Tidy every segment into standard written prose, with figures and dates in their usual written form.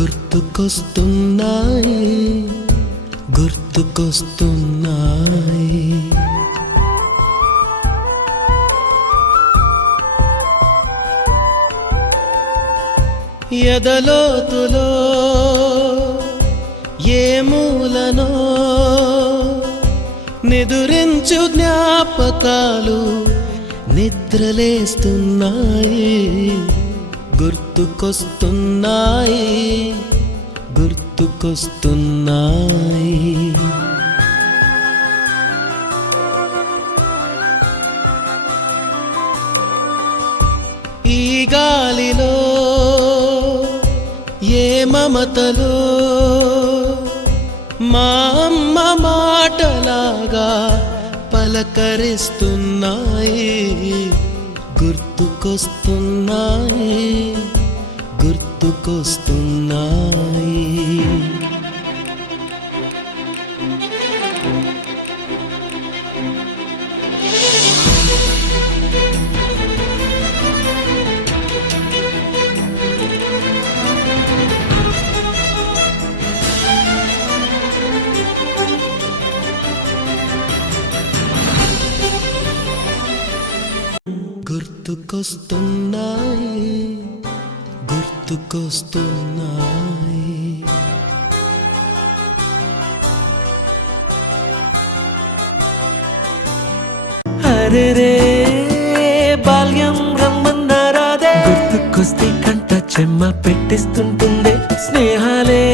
గుర్తుకొస్తున్నాయి గుర్తుకొస్తున్నాయి ఎదలోతులో ఏ మూలనో నిదురించు జ్ఞాపకాలు నిద్రలేస్తున్నాయి గుర్తుకొస్తున్నాయి గుర్తుకొస్తున్నాయి ఈ గాలిలో ఏ మమతలో మా అమ్మ మాటలాగా పలకరిస్తున్నాయి గుర్తుకొస్తున్నాయి గుర్తుకొస్తున్నాయి గుర్తుకొస్తున్నాయి గుర్తుకొస్తున్నాయి అరెరే బాల్యం రమ్మన్నారాదే గుర్తుకొస్తే కంట చెమ్మ పెట్టిస్తుంటుందే స్నేహాలే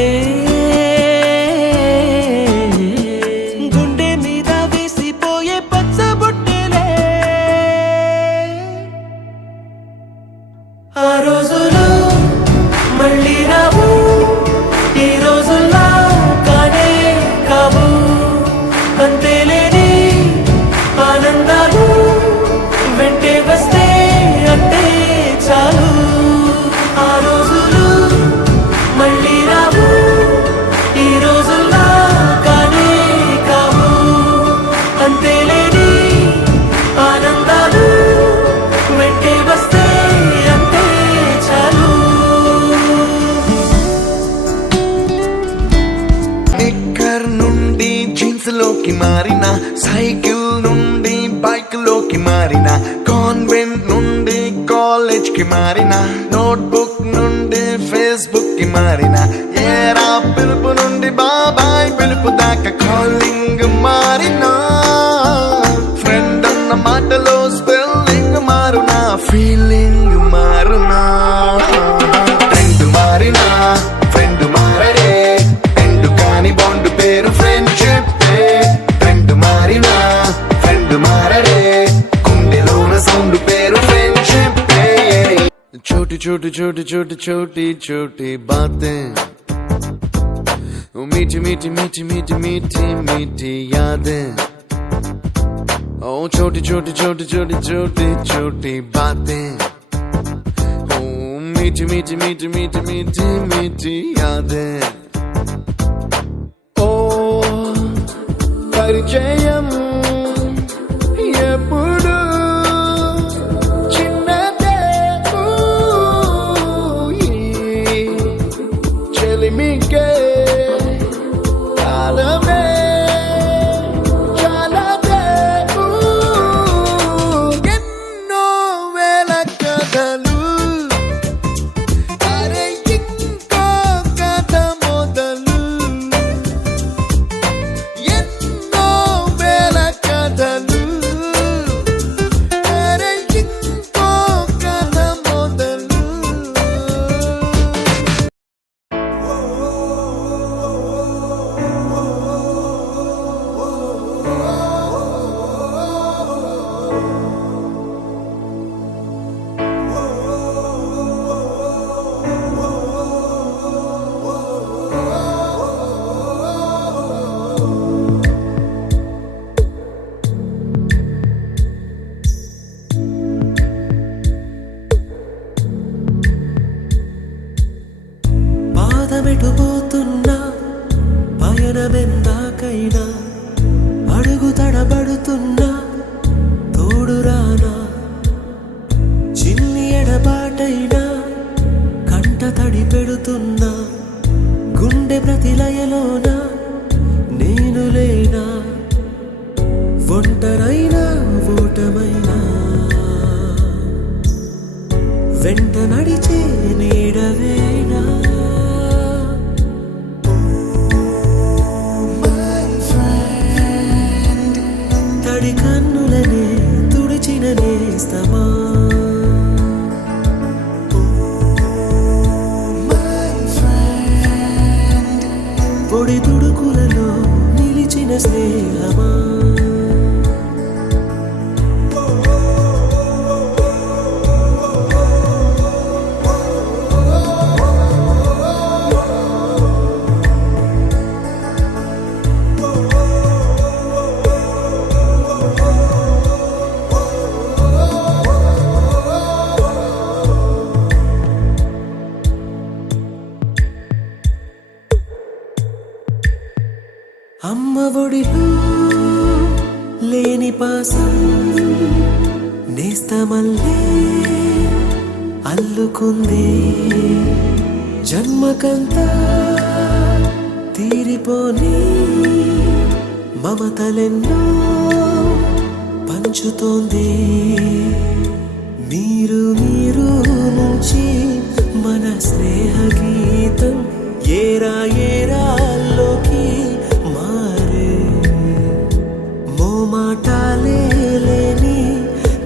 గుండె మీద వేసిపోయే పచ్చబొట్టెలే ఆ రోజులు మళ్ళీ రావు ఈ రోజుల్లా కానే కావు అంతేలేని ఆనందాలు వెంటే వస్తే అంతే చాలు ఆ రోజులు మళ్ళీ రావు ఈ రోజుల్లా కానే కావు అంతేలేని ఆనందాలు వెంటే వస్తే అంతే చాలు నిక్కర్ నుండి జీన్స్ లోకి మారిన సైకిల్ నుండి బైక్ లోకి మారిన కాన్వెంట్ నుండి కాలేజ్ కి మారిన నోట్బుక్ నుండి ఫేస్బుక్ కి మారిన ఏరా పిలుపు నుండి బాబాయ్ పిలుపు దాకా కాలింగ్ మారిన ఫ్రెండ్ అన్న మాటలో స్పెల్లింగ్ మారునా ఫీలింగ్ మారునా ట్రెండ్ మారినా ఫ్రెండ్ మారడే ఎండు కాని బాండ్ పేరు ఫ్రెండ్షిప్ ట్రెండ్ మారినా ఫ్రెండ్ మారడే గుండెలోన సౌండ్ పేరు ఫ్రెండ్షిప్ छोटी छोटी छोटी छोटी छोटी छोटी बातें मीठी मीठी मीठी मीठी मीठी मीठी यादें ओ छोटी छोटी छोटी छोटी छोटी छोटी बातें ओ मीठी मीठी मीठी मीठी मीठी मीठी यादें ओ परिचयम ఎప్పుడు చిన్నదే చెలిమికే కాలమే చాలదే ఎన్నో వేల కథలు అరే ఇంకో కథ మొదలు ఎన్నో వేల కథలు అరే ఇంకో కథ మొదలు పాదమెటుపోతున్నా పయనమెందాకైనా అడుగు తడబడుతున్నా తోడురానా చిన్ని ఎడబాటైనా కంట తడి పెడుతున్నా గుండె ప్రతిలయలోన నేను లేనా, ఒంటరైనా ఓటమైనా వెంట నడిచే నీడవేనా. తడి కన్నులనే తుడిచిన నేస్తమా, పొడి తుడుకులలో నిలిచిన స్నేహమా. అమ్మ ఒడిలో లేని పాసం నేస్తమల్లే అల్లుకుంది, జన్మకంతా తీరిపోని మమతలెన్నో పంచుతోంది. మీరు మీరు నుంచి మన స్నేహ గీతం ఏరా ఏరాల్లోకి మారే, మోమాటాలే లేని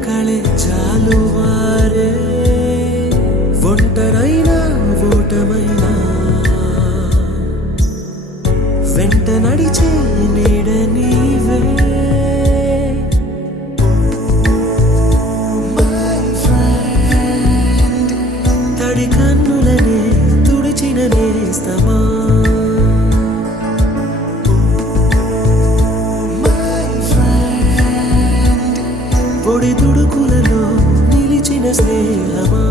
కళెజాలు వారే. ఒంటరైనా ఓటమైనా వెంట నడిచే నీడ నీవే. తడి కన్నులనే తుడిచిన నేస్తమా, పొడి తుడుకులలో నిలిచిన స్నేహమా.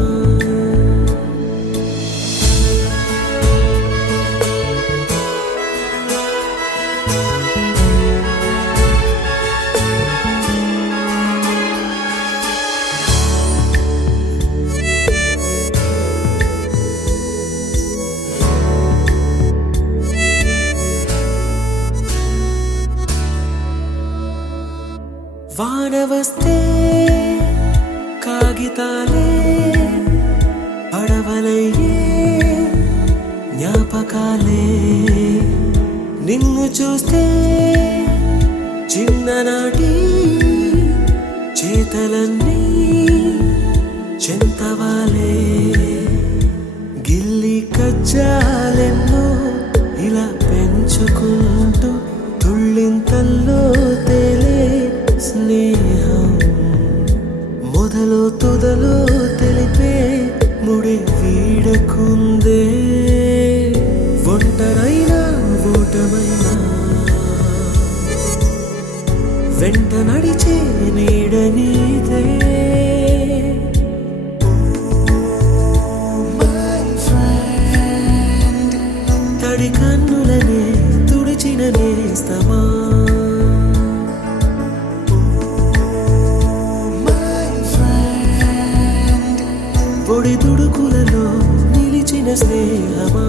వాన వస్తే కాగితాలే పడవలయ్యే జ్ఞాపకాలే, నిన్ను చూస్తే చిన్ననాటి చేతలన్నీ చెంతవాలే. గిల్లి కజ్జాలెన్నో ఇలా పెంచుకుంటూ తుళ్ళింతల్లో తేలే స్నేహం, మొదలు తుదలో తెలిపే ముడి వీడకుందే. ఒంటరైనా ఓటమైనా వెంట నడిచే నీడ నీదే. తడి కన్నులనే తుడిచిన నేస్తమా, పొడి తుడుకులలో నిలిచిన స్నేహమా.